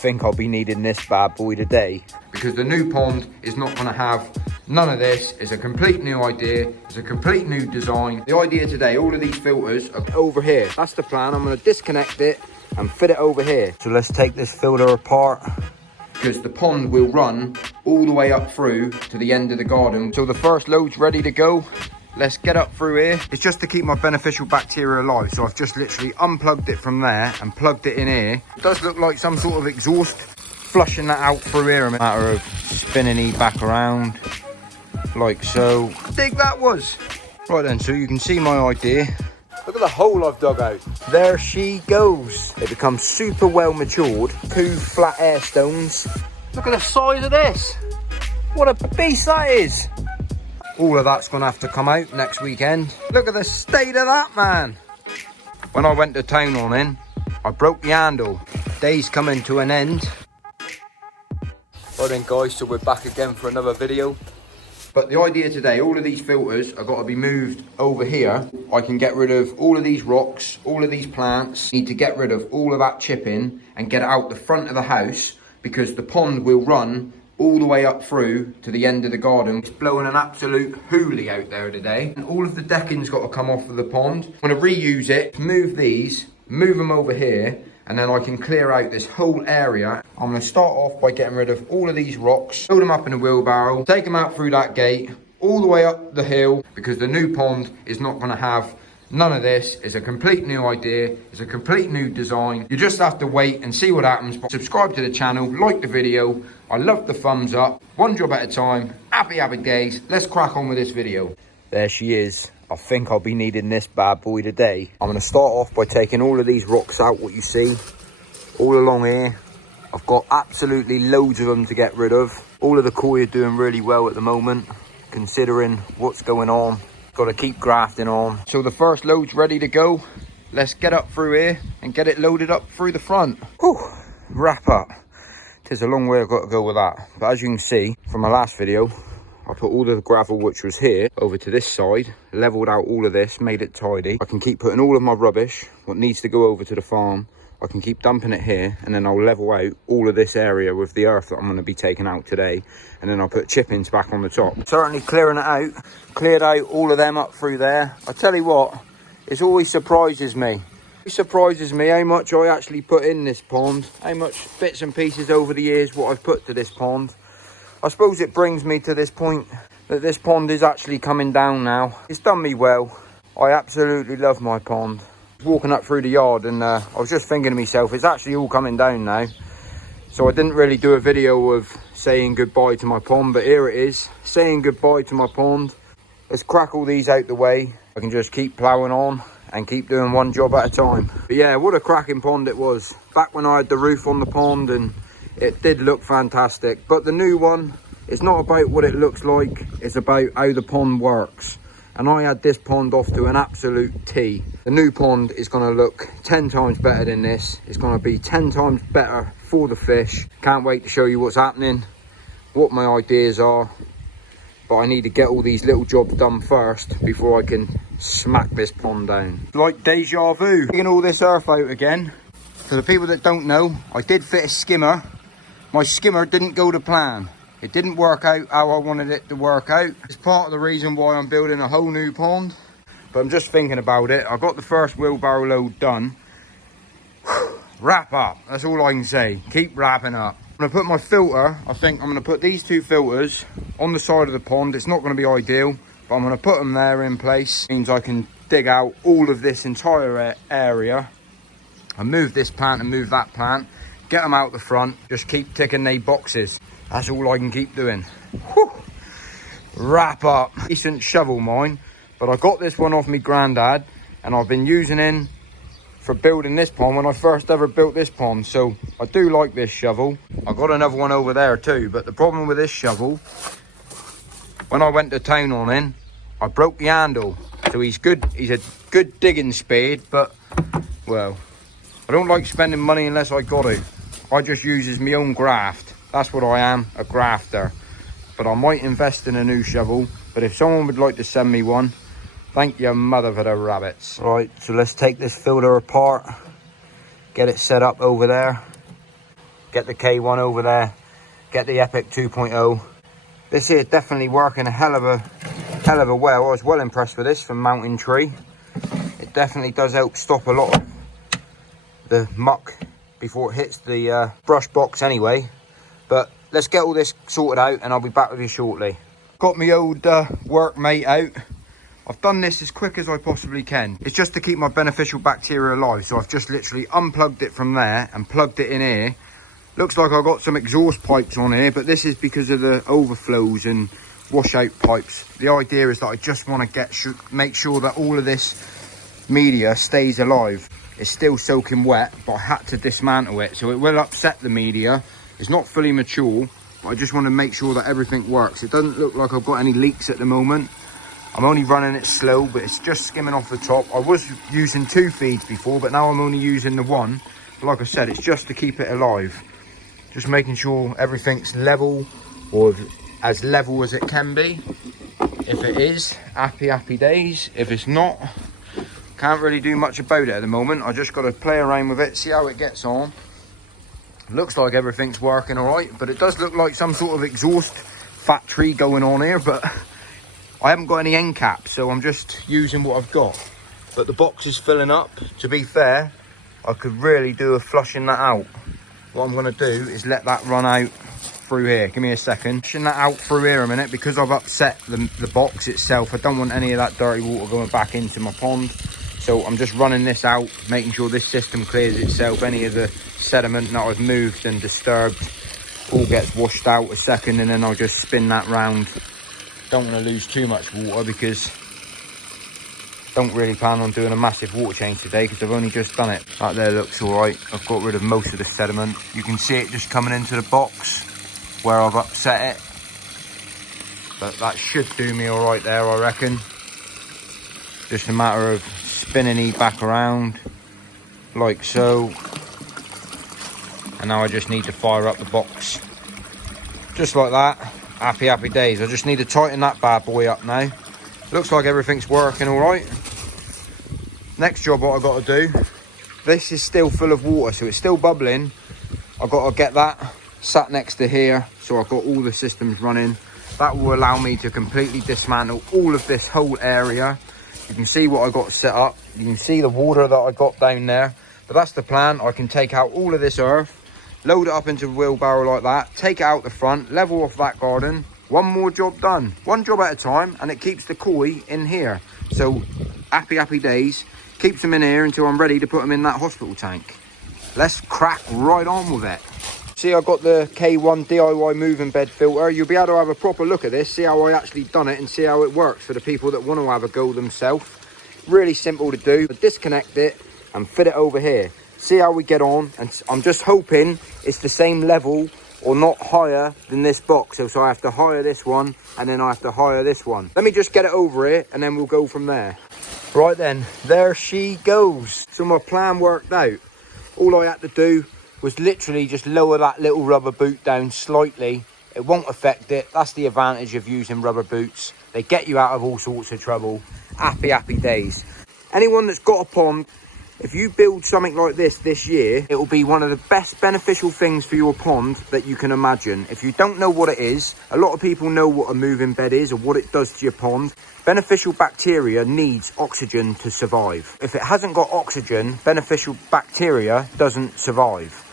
Think I'll be needing this bad boy today. Because the new pond is not gonna have none of this. It's a complete new idea. It's a complete new design. The idea today, all of these filters are over here. That's the plan. I'm gonna disconnect it and fit it over here. So let's take this filter apart. Because the pond will run all the way up through to the end of the garden. So the first load's ready to go. Let's get up through here. It's just to keep my beneficial bacteria alive. So I've just literally unplugged it from there and plugged it in here. It does look like some sort of exhaust. Flushing that out through here. A matter of spinning it back around like so. How big that was. Right then, so you can see my idea. Look at the hole I've dug out. There she goes. It becomes super well matured. 2 flat air stones. Look at the size of this. What a beast that is. All of that's gonna have to come out next weekend. Look at the state of that, man. When I went to town on in, I broke the handle. Day's coming to an end. Right then guys, so we're back again for another video. But the idea today, all of these filters have got to be moved over here. I can get rid of all of these rocks, all of these plants. Need to get rid of all of that chipping and get it out the front of the house because the pond will run all the way up through to the end of the garden. It's blowing an absolute hoolie out there today. And all of the decking's got to come off of the pond. I'm gonna reuse it, move these, move them over here, and then I can clear out this whole area. I'm gonna start off by getting rid of all of these rocks, load them up in a wheelbarrow, take them out through that gate, all the way up the hill, because the new pond is not gonna have none of this. It's a complete new idea. It's a complete new design. You just have to wait and see what happens. Subscribe to the channel, like the video. I love the thumbs up. One job at a time. Happy days. Let's crack on with this video. There she is. I think I'll be needing this bad boy today. I'm gonna start off by taking all of these rocks out, what you see, all along here. I've got absolutely loads of them to get rid of. All of the koi are doing really well at the moment, considering what's going on. Got to keep grafting on. So the first load's ready to go. Let's get up through here and get it loaded up through the front. Whew, wrap up. There's a long way I've got to go with that. But as you can see from my last video, I put all the gravel which was here over to this side, leveled out all of this, made it tidy. I can keep putting all of my rubbish, what needs to go over to the farm, I can keep dumping it here, and then I'll level out all of this area with the earth that I'm going to be taking out today, and then I'll put chippings back on the top. Certainly clearing it out, cleared out all of them up through there. I tell you what, it always surprises me. It surprises me how much I actually put in this pond, how much bits and pieces over the years what I've put to this pond. I suppose it brings me to this point that this pond is actually coming down now. It's done me well. I absolutely love my pond. Walking up through the yard and I was just thinking to myself, it's actually all coming down now. So I didn't really do a video of saying goodbye to my pond, but here it is, saying goodbye to my pond. Let's crack all these out the way. I can just keep ploughing on and keep doing one job at a time. But yeah, what a cracking pond it was. Back when I had the roof on the pond, and it did look fantastic. But the new one, it's not about what it looks like, it's about how the pond works. And I had this pond off to an absolute T. The new pond is going to look 10 times better than this. It's going to be 10 times better for the fish. Can't wait to show you what's happening, what my ideas are. But I need to get all these little jobs done first before I can smack this pond down. Like deja vu. Taking all this earth out again. For the people that don't know, I did fit a skimmer. My skimmer didn't go to plan. It didn't work out how I wanted it to work out. It's part of the reason why I'm building a whole new pond. But I'm just thinking about it. I got the first wheelbarrow load done. Wrap up. That's all I can say. Keep wrapping up. I'm going to put my filter. I think I'm going to put these 2 filters on the side of the pond. It's not going to be ideal, but I'm going to put them there in place. It means I can dig out all of this entire area and move this plant and move that plant. Get them out the front. Just keep ticking they boxes. That's all I can keep doing. Whew. Wrap up. Decent shovel mine, but I got this one off me granddad, and I've been using it for building this pond when I first ever built this pond. So I do like this shovel. I got another one over there too, but the problem with this shovel, when I went to town on it, I broke the handle. So he's good. He's a good digging spade, but well, I don't like spending money unless I got to. I just uses my own graft. That's what I am, a grafter. But I might invest in a new shovel. But if someone would like to send me one, thank your mother for the rabbits. Right, so let's take this filter apart. Get it set up over there. get the K1 over there, get the Epic 2.0. This here definitely working a hell of a well. I was well impressed with this from Mountain Tree. It definitely does help stop a lot of the muck before it hits the brush box anyway. But let's get all this sorted out and I'll be back with you shortly. Got my old workmate out. I've done this as quick as I possibly can. It's just to keep my beneficial bacteria alive. So I've just literally unplugged it from there and plugged it in here. Looks like I've got some exhaust pipes on here, but this is because of the overflows and washout pipes. The idea is that I just want to make sure that all of this media stays alive. It's still soaking wet, but I had to dismantle it, so it will upset the media. It's not fully mature, but I just want to make sure that everything works. It doesn't look like I've got any leaks at the moment. I'm only running it slow, but it's just skimming off the top. I was using 2 feeds before, but now I'm only using the 1. But like I said, it's just to keep it alive. Just making sure everything's level, or as level as it can be. If it is, happy days. If it's not, can't really do much about it at the moment. I just got to play around with it, see how it gets on. Looks like everything's working all right, but it does look like some sort of exhaust factory going on here, but I haven't got any end caps, so I'm just using what I've got. But the box is filling up. To be fair, I could really do with flushing that out. What I'm going to do is let that run out through here. Give me a second. Flushing that out through here a minute, because I've upset the box itself. I don't want any of that dirty water going back into my pond. So I'm just running this out, making sure this system clears itself. Any of the sediment that I've moved and disturbed all gets washed out a second, and then I'll just spin that round. Don't want to lose too much water, because don't really plan on doing a massive water change today, because I've only just done it. That there looks all right. I've got rid of most of the sediment. You can see it just coming into the box where I've upset it. But that should do me all right there, I reckon. Just a matter of spinning it back around like so. And now I just need to fire up the box. Just like that. Happy days. I just need to tighten that bad boy up now. Looks like everything's working all right. Next job what I've got to do, this is still full of water, so it's still bubbling. I've got to get that sat next to here, so I've got all the systems running. That will allow me to completely dismantle all of this whole area. You can see what I got set up. You can see the water that I got down there. But that's the plan. I can take out all of this earth, load it up into a wheelbarrow like that, take it out the front, level off that garden. One more job done. One job at a time, and it keeps the koi in here. So happy days. Keeps them in here until I'm ready to put them in that hospital tank. Let's crack right on with it. See, I got the K1 DIY moving bed filter. You'll be able to have a proper look at this, see how I actually done it, and see how it works for the people that want to have a go themselves. Really simple to do. Disconnect it and fit it over here. See how we get on, and I'm just hoping it's the same level or not higher than this box. So I have to hire this one, and then I have to hire this one. Let me just get it over here, and then we'll go from there. Right then, there she goes. So my plan worked out. All I had to do was literally just lower that little rubber boot down slightly. It won't affect it. That's the advantage of using rubber boots. They get you out of all sorts of trouble. Happy days. Anyone that's got a pond, if you build something like this year, it will be one of the best beneficial things for your pond that you can imagine. If you don't know what it is, a lot of people know what a moving bed is or what it does to your pond. Beneficial bacteria needs oxygen to survive. If it hasn't got oxygen, beneficial bacteria doesn't survive.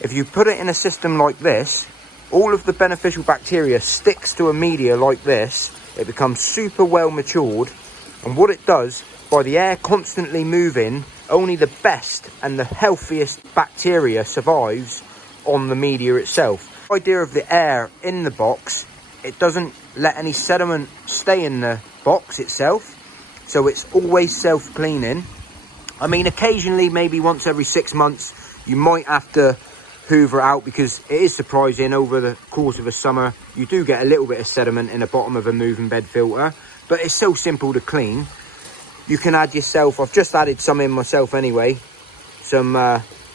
If you put it in a system like this, all of the beneficial bacteria sticks to a media like this. It becomes super well matured, and what it does, by the air constantly moving, only the best and the healthiest bacteria survives on the media itself. The idea of the air in the box, it doesn't let any sediment stay in the box itself, so it's always self-cleaning. I mean, occasionally, maybe once every 6 months, you might have to hoover out, because it is surprising over the course of a summer you do get a little bit of sediment in the bottom of a moving bed filter, but it's so simple to clean. You can add yourself, I've just added some in myself anyway, some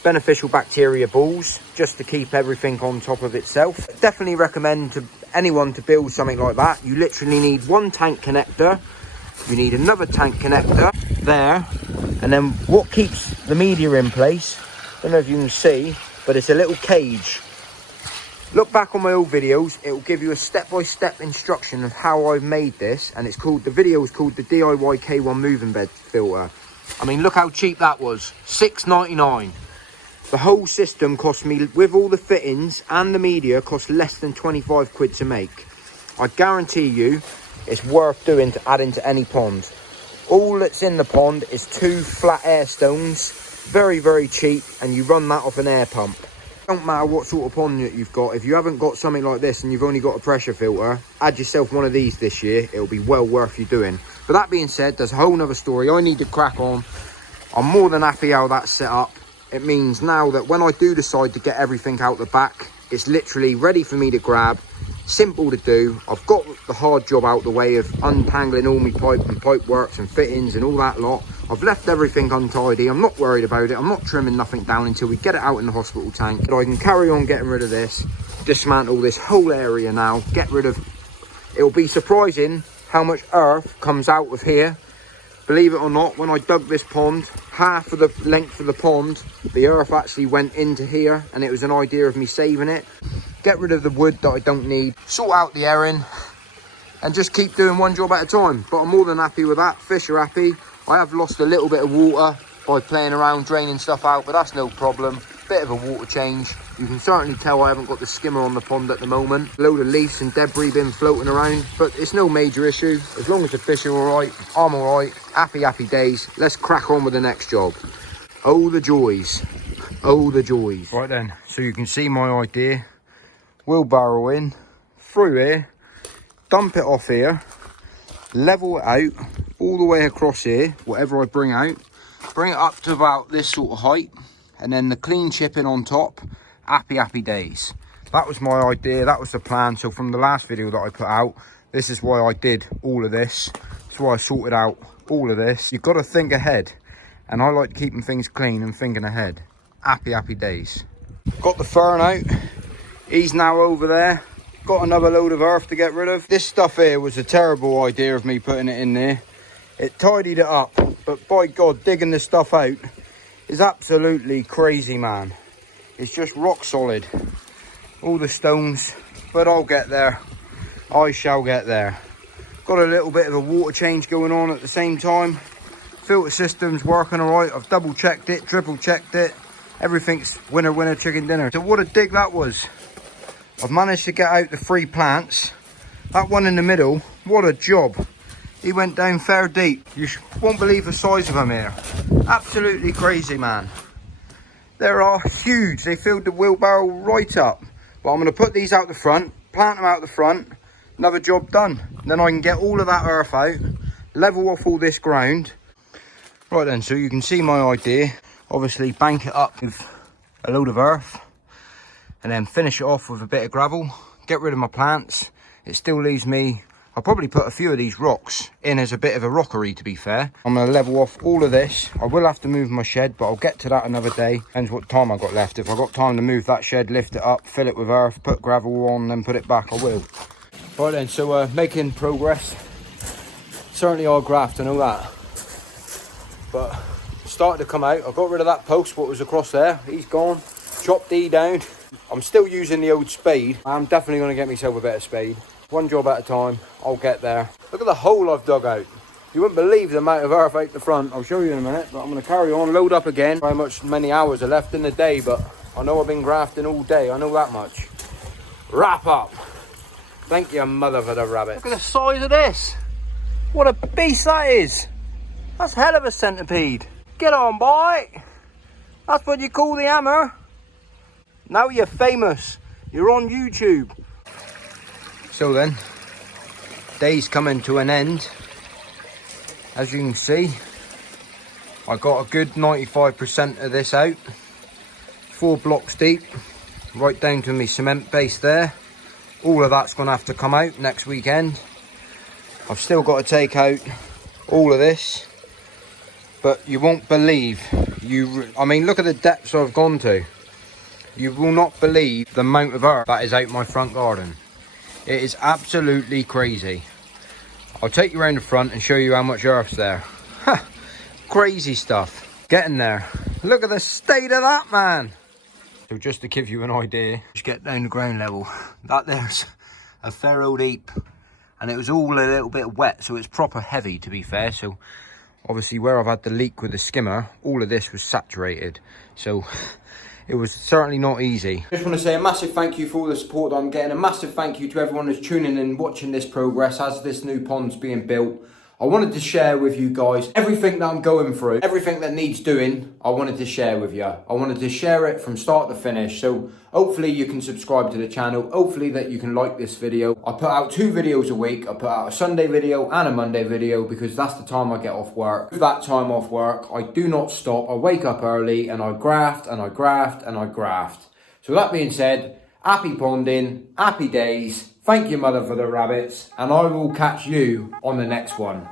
beneficial bacteria balls, just to keep everything on top of itself. Definitely recommend to anyone to build something like that. You literally need one tank connector, you need another tank connector there, and then what keeps the media in place, I don't know if you can see, but it's a little cage. Look back on my old videos, it will give you a step-by-step instruction of how I made this, and the video is called the DIY K1 moving bed filter. I mean, look how cheap that was, $6.99. The whole system cost me, with all the fittings and the media, cost less than 25 quid to make. I guarantee you, it's worth doing to add into any pond. All that's in the pond is 2 flat air stones, very, very cheap, and you run that off an air pump. Don't matter what sort of pond that you've got, if you haven't got something like this and you've only got a pressure filter, add yourself one of these this year. It'll be well worth you doing. But that being said, there's a whole nother story. I need to crack on. I'm more than happy how that's set up. It means now that when I do decide to get everything out the back, it's literally ready for me to grab. Simple to do. I've got the hard job out the way of untangling all my pipe and pipe works and fittings and all that lot. I've left everything untidy. I'm not worried about it. I'm not trimming nothing down until we get it out in the hospital tank. But I can carry on getting rid of this, dismantle this whole area now, get rid of... It'll be surprising how much earth comes out of here. Believe it or not, when I dug this pond, half of the length of the pond, the earth actually went into here, and it was an idea of me saving it. Get rid of the wood that I don't need, sort out the herring, and just keep doing one job at a time. But I'm more than happy with that. Fish are happy. I have lost a little bit of water by playing around draining stuff out, but that's no problem. Bit of a water change. You can certainly tell I haven't got the skimmer on the pond at the moment. A load of leaves and debris been floating around, but it's no major issue. As long as the fish are all right, I'm all right. Happy, happy days. Let's crack on with the next job. Oh, the joys. Oh, the joys. Right then, so you can see my idea. Wheelbarrow in, through here, dump it off here, level it out, all the way across here, whatever I bring out, bring it up to about this sort of height, and then the clean chipping on top. Happy, happy days. That was my idea, that was the plan. So from the last video that I put out, this is why I did all of this. That's why I sorted out all of this. You've got to think ahead, and I like keeping things clean and thinking ahead. Happy, happy days. Got the fern out. He's now over there. Got another load of earth to get rid of. This stuff here was a terrible idea of me putting it in there. It tidied it up, but by God, digging this stuff out is absolutely crazy, man. It's just rock solid. All the stones, but I'll get there. I shall get there. Got a little bit of a water change going on at the same time. Filter system's working all right. I've double checked it, triple checked it. Everything's winner, winner, chicken dinner. So what a dig that was. I've managed to get out the 3 plants. That one in the middle, what a job. He went down fair deep. You won't believe the size of them here. Absolutely crazy, man. They are huge. They filled the wheelbarrow right up. But I'm going to put these out the front, plant them out the front. Another job done. Then I can get all of that earth out, level off all this ground. Right then, so you can see my idea. Obviously bank it up with a load of earth, and then finish it off with a bit of gravel, get rid of my plants. It still leaves me, I'll probably put a few of these rocks in as a bit of a rockery, to be fair. I'm going to level off all of this. I will have to move my shed, but I'll get to that another day. Depends what time I've got left. If I've got time to move that shed, lift it up, fill it with earth, put gravel on, then put it back, I will. Right then, so making progress. Certainly all graft and all that. But starting to come out. I got rid of that post, what was across there. He's gone. Chopped E down. I'm still using the old spade. I'm definitely going to get myself a better spade. One job at a time. I'll get there. Look at the hole I've dug out. You wouldn't believe the amount of earth out the front. I'll show you in a minute, but I'm going to carry on, load up again. How many hours are left in the day, but I know I've been grafting all day. I know that much. Wrap up. Thank you, mother, for the rabbit. Look at the size of this. What a beast that is. That's hell of a centipede. Get on, boy. That's what you call the hammer. Now you're famous. You're on YouTube. So then, day's coming to an end. As you can see, I got a good 95% of this out. 4 blocks deep, right down to my cement base there. All of that's gonna have to come out next weekend. I've still got to take out all of this, but you won't believe, I mean, look at the depths I've gone to. You will not believe the amount of earth that is out my front garden. It is absolutely crazy. I'll take you around the front and show you how much earth's there. Crazy stuff. Getting there. Look at the state of that, man. So just to give you an idea, just get down to ground level. That there's a fair old heap, and it was all a little bit wet, so it's proper heavy to be fair. So obviously where I've had the leak with the skimmer, all of this was saturated. So it was certainly not easy. I just want to say a massive thank you for all the support that I'm getting. A massive thank you to everyone who's tuning in and watching this progress as this new pond's being built. I wanted to share with you guys everything that I'm going through, everything that needs doing, I wanted to share with you. I wanted to share it from start to finish. So hopefully you can subscribe to the channel. Hopefully that you can like this video. I put out 2 videos a week. I put out a Sunday video and a Monday video because that's the time I get off work. With that time off work, I do not stop. I wake up early and I graft and I graft and I graft. So that being said, happy ponding, happy days. Thank you, mother, for the rabbits, and I will catch you on the next one.